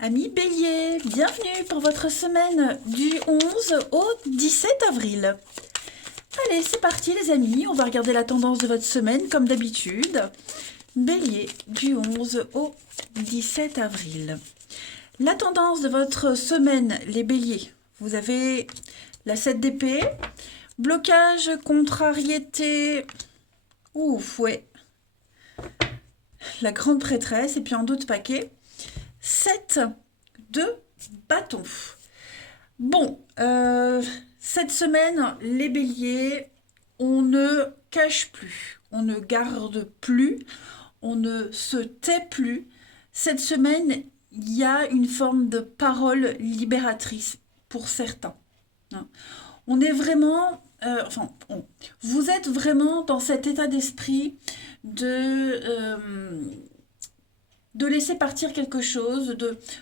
Amis Bélier, bienvenue pour votre semaine du 11 au 17 avril. Allez, c'est parti les amis, on va regarder la tendance de votre semaine comme d'habitude. Bélier, du 11 au 17 avril. La tendance de votre semaine, les béliers, vous avez la 7 d'épée, blocage, contrariété, ouf, ouais, la grande prêtresse, et puis en d'autres paquets, 7 de bâton. Bon, cette semaine, les béliers, on ne cache plus, on ne garde plus, on ne se tait plus. Cette semaine, il y a une forme de parole libératrice pour certains, hein. On est vraiment, vous êtes vraiment dans cet état d'esprit de laisser partir quelque chose,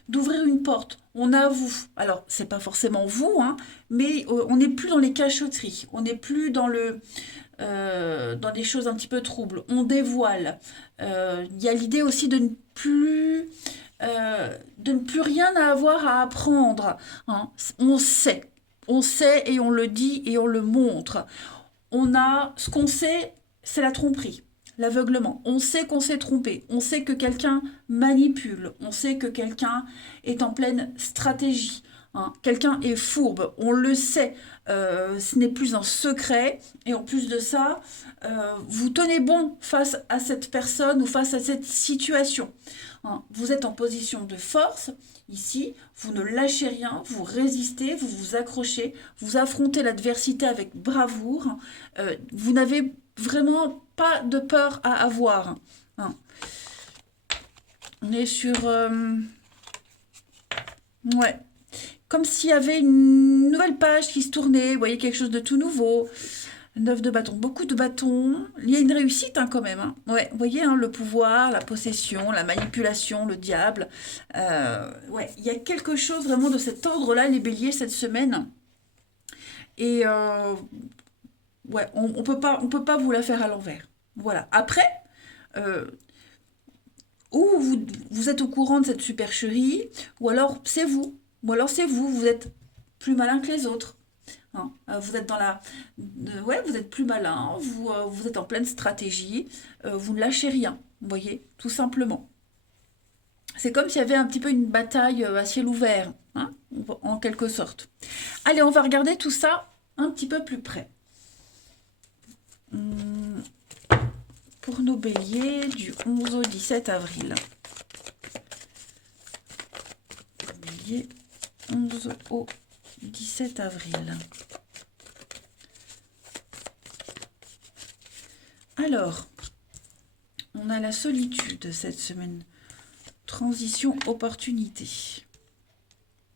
d'ouvrir une porte. On avoue. Alors, c'est pas forcément vous, hein, mais on n'est plus dans les cachotteries. On n'est plus dans des choses un petit peu troubles. On dévoile. Il y a l'idée aussi de ne plus rien avoir à apprendre, hein. On sait. On sait et on le dit et on le montre. Ce qu'on sait, c'est la tromperie, l'aveuglement. On sait qu'on s'est trompé. On sait que quelqu'un manipule. On sait que quelqu'un est en pleine stratégie, hein. Quelqu'un est fourbe. On le sait. Ce n'est plus un secret. Et en plus de ça, vous tenez bon face à cette personne ou face à cette situation, hein. Vous êtes en position de force. Ici, vous ne lâchez rien, vous résistez, vous vous accrochez, vous affrontez l'adversité avec bravoure. Vous n'avez vraiment pas de peur à avoir, hein. On est sur... ouais. Comme s'il y avait une nouvelle page qui se tournait, vous voyez, quelque chose de tout nouveau. 9 de bâton, beaucoup de bâtons. Il y a une réussite, hein, quand même, hein. Ouais, vous voyez, hein, le pouvoir, la possession, la manipulation, le diable. Ouais, il y a quelque chose vraiment de cet ordre-là, les béliers, cette semaine. Et ouais, on peut pas vous la faire à l'envers. Voilà. Après, euh, ou vous êtes au courant de cette supercherie, ou alors c'est vous. Ou alors c'est vous, vous êtes plus malin que les autres, hein. Vous êtes ouais, vous êtes plus malin, vous êtes en pleine stratégie, vous ne lâchez rien, vous voyez, tout simplement. C'est comme s'il y avait un petit peu une bataille à ciel ouvert, hein, en quelque sorte. Allez, on va regarder tout ça un petit peu plus près. Hum, Pour nos béliers du 11 au 17 avril. Bélier, 11 au 17 avril. Alors, on a la solitude cette semaine. Transition, opportunité.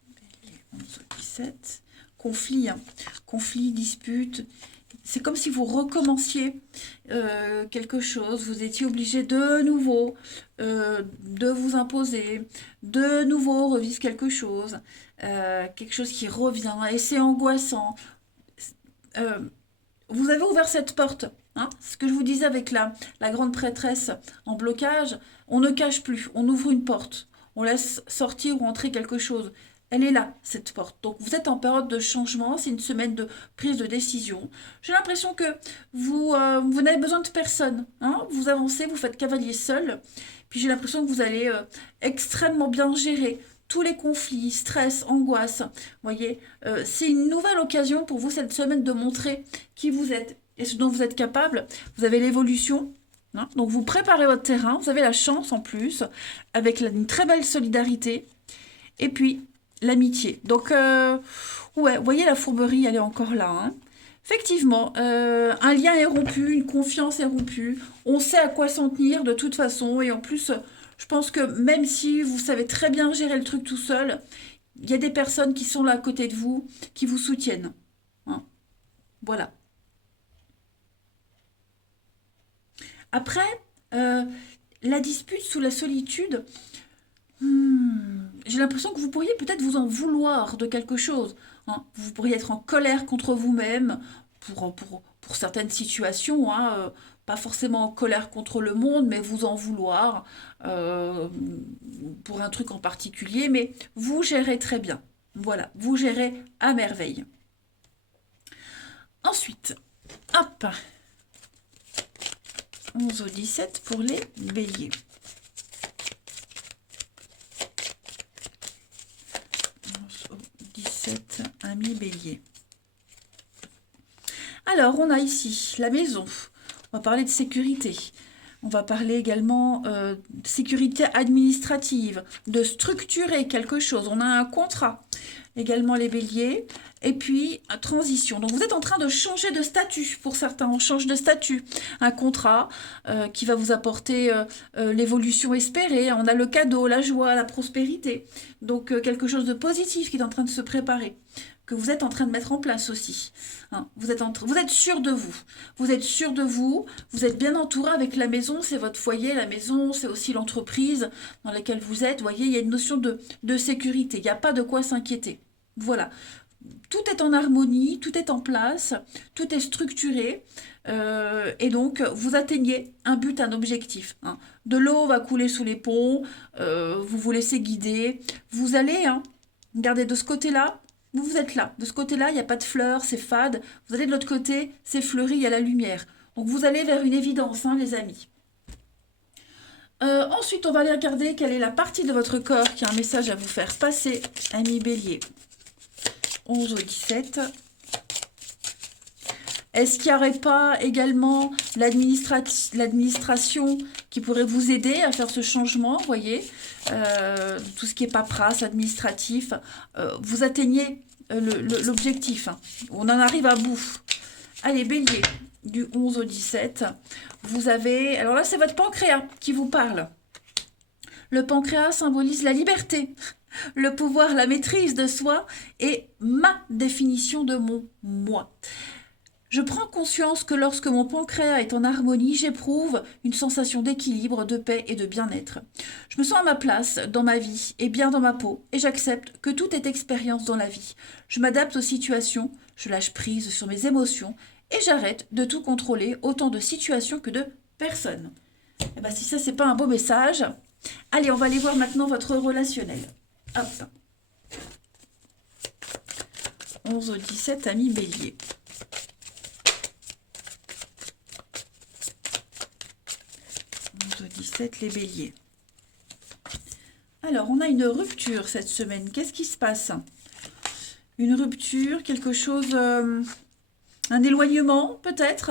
Bélier, 11 au 17. Conflit, hein. Conflit, dispute. C'est comme si vous recommenciez quelque chose. Vous étiez obligé de nouveau de vous imposer, de nouveau revivre quelque chose qui revient et c'est angoissant. Euh, vous avez ouvert cette porte, hein, ce que je vous disais avec la grande prêtresse en blocage, on ne cache plus, on ouvre une porte, on laisse sortir ou entrer quelque chose. Elle est là, cette porte. Donc vous êtes en période de changement, c'est une semaine de prise de décision. J'ai l'impression que vous n'avez besoin de personne, hein. Vous avancez, vous faites cavalier seul. Puis j'ai l'impression que vous allez extrêmement bien gérer tous les conflits, stress, angoisse. Vous voyez, c'est une nouvelle occasion pour vous cette semaine de montrer qui vous êtes et ce dont vous êtes capable. Vous avez l'évolution, hein. Donc vous préparez votre terrain, vous avez la chance en plus, avec une très belle solidarité. Et puis, l'amitié. Donc, ouais, vous voyez, la fourberie, elle est encore là, hein. Effectivement, un lien est rompu, une confiance est rompue. On sait à quoi s'en tenir de toute façon. Et en plus, je pense que même si vous savez très bien gérer le truc tout seul, il y a des personnes qui sont là à côté de vous, qui vous soutiennent, hein. Voilà. Après, euh, la dispute sous la solitude, j'ai l'impression que vous pourriez peut-être vous en vouloir de quelque chose, hein. Vous pourriez être en colère contre vous-même pour certaines situations, hein. pas forcément en colère contre le monde, mais vous en vouloir pour un truc en particulier, mais vous gérez très bien. Voilà, vous gérez à merveille. Ensuite, hop, 11 au 17 pour les béliers. 11 au 17, amis béliers. Alors, on a ici la maison. On va parler de sécurité. On va parler également de sécurité administrative, de structurer quelque chose. On a un contrat. Également les béliers. Et puis, transition. Donc, vous êtes en train de changer de statut. Pour certains, on change de statut. Un contrat qui va vous apporter l'évolution espérée. On a le cadeau, la joie, la prospérité. Donc, quelque chose de positif qui est en train de se préparer, que vous êtes en train de mettre en place aussi. Hein, vous êtes sûr de vous. Vous êtes sûr de vous. Vous êtes bien entouré avec la maison. C'est votre foyer. La maison, c'est aussi l'entreprise dans laquelle vous êtes. Vous voyez, il y a une notion de sécurité. Il n'y a pas de quoi s'inquiéter. Voilà. Tout est en harmonie, tout est en place, tout est structuré. Et donc, vous atteignez un but, un objectif. Hein. De l'eau va couler sous les ponts. Vous vous laissez guider. Vous allez, regardez, de ce côté-là, vous êtes là. De ce côté-là, il n'y a pas de fleurs, c'est fade. Vous allez de l'autre côté, c'est fleuri, il y a la lumière. Donc, vous allez vers une évidence, les amis. Ensuite, on va aller regarder quelle est la partie de votre corps qui a un message à vous faire passer, amis bélier. 11 au 17. Est-ce qu'il n'y aurait pas également l'administration qui pourrait vous aider à faire ce changement, vous voyez, tout ce qui est paperasse, administratif, vous atteignez l'objectif. On en arrive à bout. Allez, bélier, du 11 au 17, vous avez... Alors là, c'est votre pancréas qui vous parle. Le pancréas symbolise la liberté, le pouvoir, la maîtrise de soi et ma définition de mon moi. Je prends conscience que lorsque mon pancréas est en harmonie, j'éprouve une sensation d'équilibre, de paix et de bien-être. Je me sens à ma place dans ma vie et bien dans ma peau et j'accepte que tout est expérience dans la vie. Je m'adapte aux situations, je lâche prise sur mes émotions et j'arrête de tout contrôler, autant de situations que de personnes. Et bien, si ça, c'est pas un beau message, allez, on va aller voir maintenant votre relationnel. Hop. 11 au 17, amis bélier. 11 au 17, les béliers. Alors, on a une rupture cette semaine. Qu'est-ce qui se passe? Une rupture, quelque chose... un éloignement, peut-être.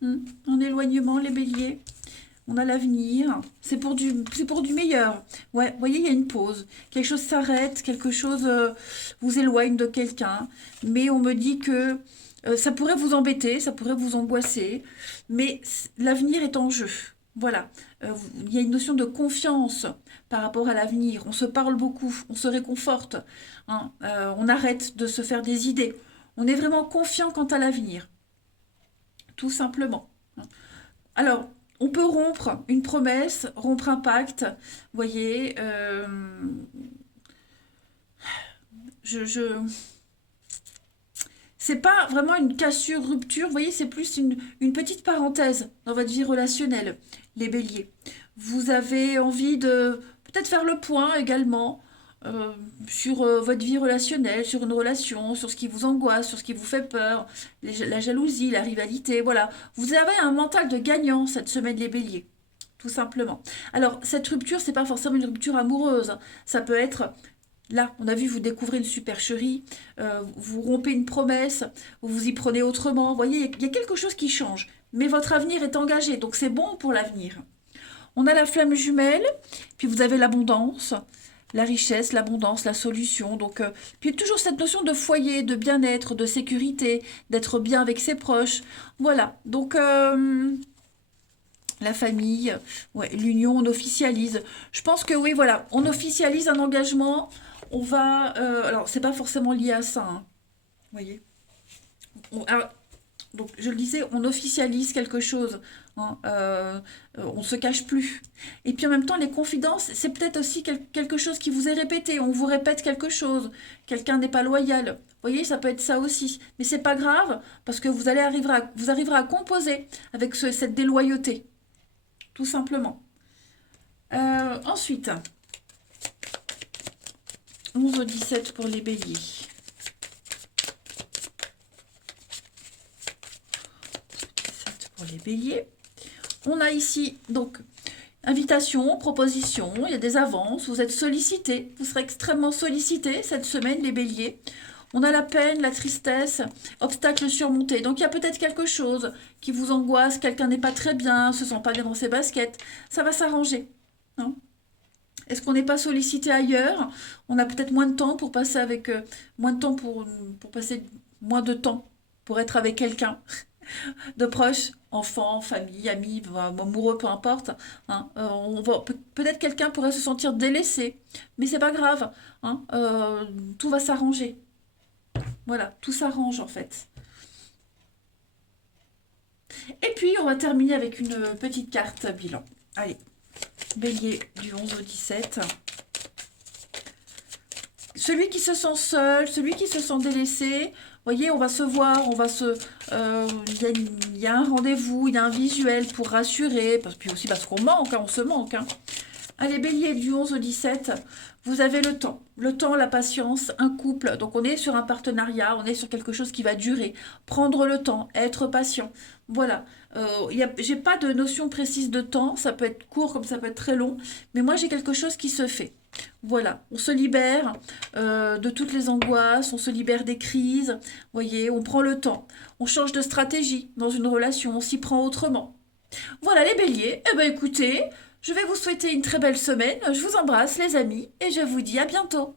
Un éloignement, les béliers. On a l'avenir. C'est pour du meilleur. Ouais, vous voyez, il y a une pause. Quelque chose s'arrête, quelque chose vous éloigne de quelqu'un. Mais on me dit que ça pourrait vous embêter, ça pourrait vous angoisser. Mais l'avenir est en jeu. Voilà. Il y a une notion de confiance par rapport à l'avenir. On se parle beaucoup, on se réconforte. On arrête de se faire des idées. On est vraiment confiant quant à l'avenir. Tout simplement. Alors, on peut rompre une promesse, rompre un pacte. Vous voyez, c'est pas vraiment une cassure, rupture. Vous voyez, c'est plus une petite parenthèse dans votre vie relationnelle, les béliers. Vous avez envie de peut-être faire le point également sur votre vie relationnelle, sur une relation, sur ce qui vous angoisse, sur ce qui vous fait peur, la jalousie, la rivalité, voilà. Vous avez un mental de gagnant cette semaine, les béliers, tout simplement. Alors, cette rupture, c'est pas forcément une rupture amoureuse. Ça peut être, là, on a vu, vous découvrez une supercherie, vous rompez une promesse, vous vous y prenez autrement. Vous voyez, il y a quelque chose qui change. Mais votre avenir est engagé, donc c'est bon pour l'avenir. On a la flamme jumelle, puis vous avez l'abondance, la richesse, l'abondance, la solution. Donc, puis toujours cette notion de foyer, de bien-être, de sécurité, d'être bien avec ses proches. Voilà. Donc, la famille, ouais, l'union, on officialise. Je pense que oui, voilà, on officialise un engagement. On va... alors, c'est pas forcément lié à ça. Vous voyez. Alors, Donc, je le disais, on officialise quelque chose, hein, on ne se cache plus. Et puis en même temps, les confidences, c'est peut-être aussi quelque chose qui vous est répété. On vous répète quelque chose. Quelqu'un n'est pas loyal. Vous voyez, ça peut être ça aussi. Mais c'est pas grave, parce que vous arriverez à composer avec cette déloyauté. Tout simplement. Ensuite, 11 au 17 pour les béliers. Pour les béliers. On a ici, donc, invitation, proposition, il y a des avances, vous êtes sollicité, vous serez extrêmement sollicité cette semaine, les béliers. On a la peine, la tristesse, obstacles surmontés. Donc, il y a peut-être quelque chose qui vous angoisse, quelqu'un n'est pas très bien, se sent pas bien dans ses baskets. Ça va s'arranger. Hein. Est-ce qu'on n'est pas sollicité ailleurs? On a peut-être moins de temps pour passer avec... moins de temps pour passer moins de temps pour être avec quelqu'un de proches, enfants, famille, amis, amoureux, peu importe. Hein. Peut-être quelqu'un pourrait se sentir délaissé, mais c'est pas grave. Hein. Tout va s'arranger. Voilà, tout s'arrange en fait. Et puis on va terminer avec une petite carte bilan. Allez, bélier du 11 au 17. Celui qui se sent seul, celui qui se sent délaissé, voyez, on va se voir, il y a un rendez-vous, il y a un visuel pour rassurer, puis aussi parce qu'on manque, hein, on se manque. Hein. Allez, bélier du 11 au 17, vous avez le temps, la patience, un couple, donc on est sur un partenariat, on est sur quelque chose qui va durer, prendre le temps, être patient, voilà. J'ai pas de notion précise de temps, ça peut être court comme ça peut être très long, mais moi j'ai quelque chose qui se fait. Voilà, on se libère de toutes les angoisses, on se libère des crises, voyez, on prend le temps, on change de stratégie dans une relation, on s'y prend autrement. Voilà les béliers, eh bien écoutez, je vais vous souhaiter une très belle semaine, je vous embrasse les amis et je vous dis à bientôt.